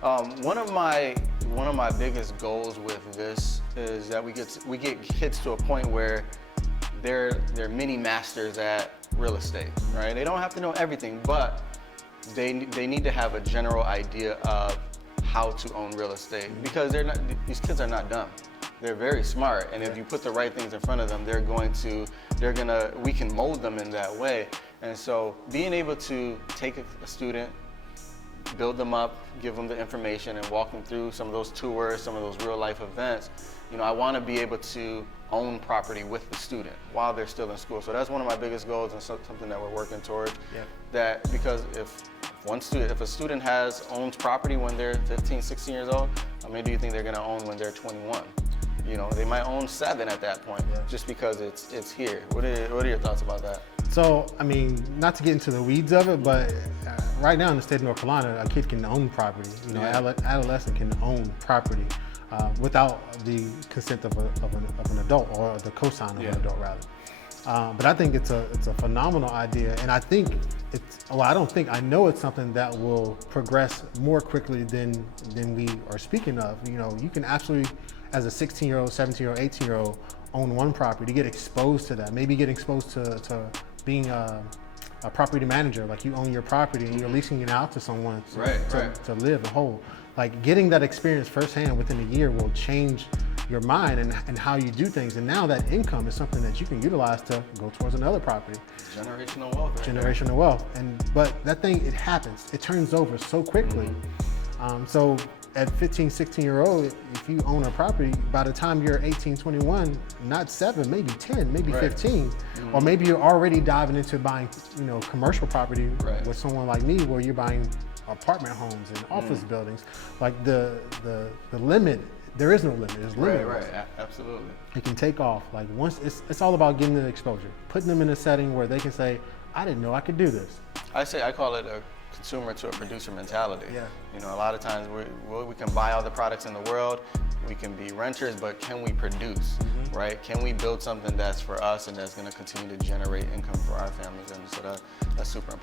One of my biggest goals with this is that we get kids to a point where they're mini masters at real estate, right? They don't have to know everything, but they need to have a general idea of how to own real estate, because these kids are not dumb. They're very smart, and if you put the right things in front of them, we can mold them in that way. And so being able to take a student, build them up, give them the information, and walk them through some of those tours, some of those real life events. I want to be able to own property with the student while they're still in school. So that's one of my biggest goals, and something that we're working towards. Yeah. That because if a student owns property when they're 15, 16 years old, how many do you think they're going to own when they're 21? They might own 7 at that point, just because it's here. What are your thoughts about that? So, not to get into the weeds of it, but right now in the state of North Carolina, a kid can own property. Adolescent can own property without the consent of an adult, or the cosign of an adult, rather. But I think it's a phenomenal idea, and I think I know it's something that will progress more quickly than we are speaking of. You can actually, as a 16-year-old, 17-year-old, 18-year-old, own one property, get exposed to that, maybe get exposed to being a property manager, like you own your property and you're leasing it out to someone to live and hold. Like, getting that experience firsthand within a year will change your mind and how you do things. And now that income is something that you can utilize to go towards another propery. Generational wealth. Generational wealth. But that thing, it happens. It turns over so quickly. So at 15, 16-year-old, if you own a property, by the time you're 18, 21, not 7, maybe 10, maybe 15, or maybe you're already diving into buying, commercial property with someone like me, where you're buying apartment homes and office buildings. Like the limit, there is no limit. There's limit. Right, absolutely. It can take off. Like, once it's all about getting the exposure, putting them in a setting where they can say, I didn't know I could do this. I call it a consumer to a producer mentality. Yeah. A lot of times we can buy all the products in the world, we can be renters, but can we produce, right? Can we build something that's for us and that's going to continue to generate income for our families? And so that's super important.